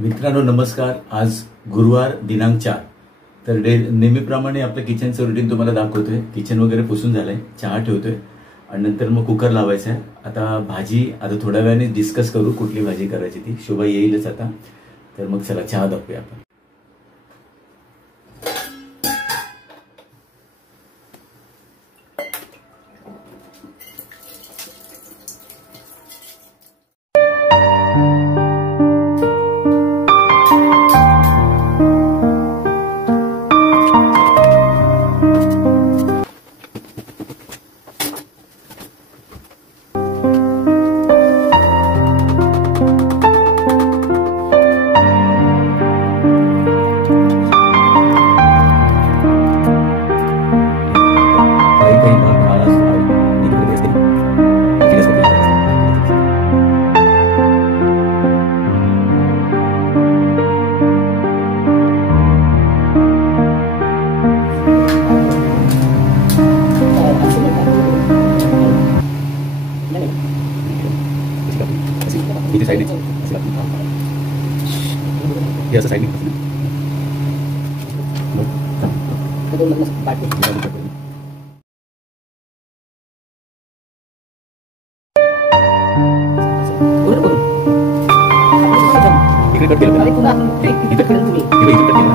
मित्रांनो नमस्कार। आज गुरुवार दिनांक 4। तर नेहमीप्रमाणे आपलं किचनचं रुटीन तुम्हाला दाखवतोय। किचन वगैरे पुसून झालंय, चहा ठेवतोय आणि नंतर मग कुकर लावायचा आहे। आता भाजी आता थोड्या वेळाने डिस्कस करू कुठली भाजी करायची ती। शोभा येईलच आता, तर मग चला चहा दाखवूया आपण। इथे साइड हे असं साइड इकडे कट केलं इथे कट केलं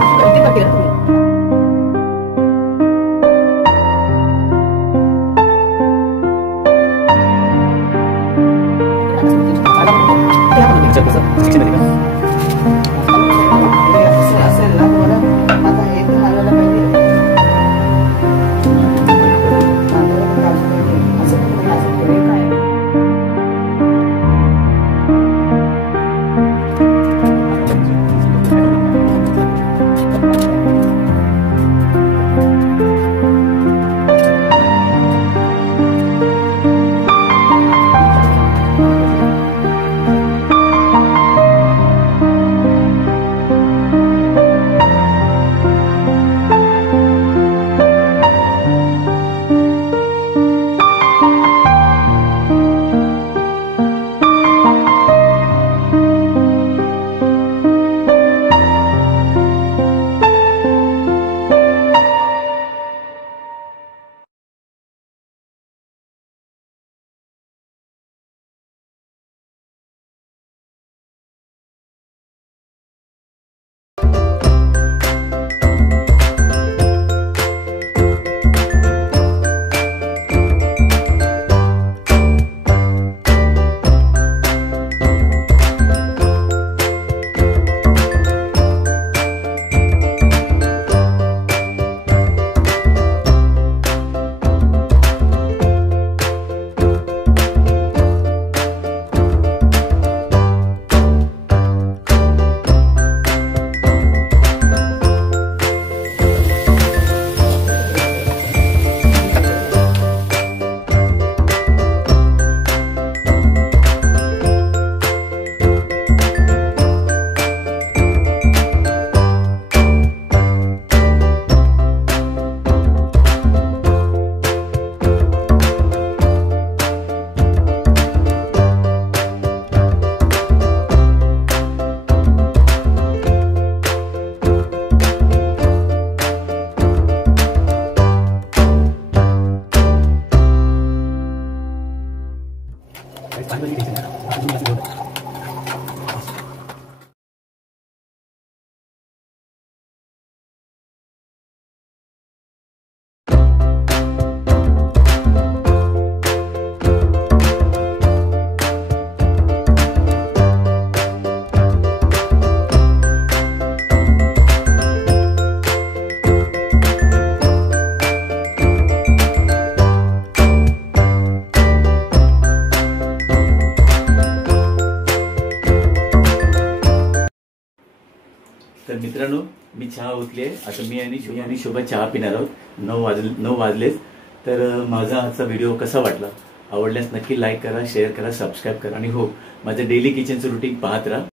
तर मित्रांनो मी चहा ओतली आहे। आता मी आणि शोभा चहा पिणार आहोत। 9 वाजलेच। तर माझा आजचा व्हिडिओ कसा वाटला, आवडल्यास नक्की लाईक करा, शेअर करा, सबस्क्राईब करा आणि हो माझं डेली किचनचं रुटीन पाहत राहा।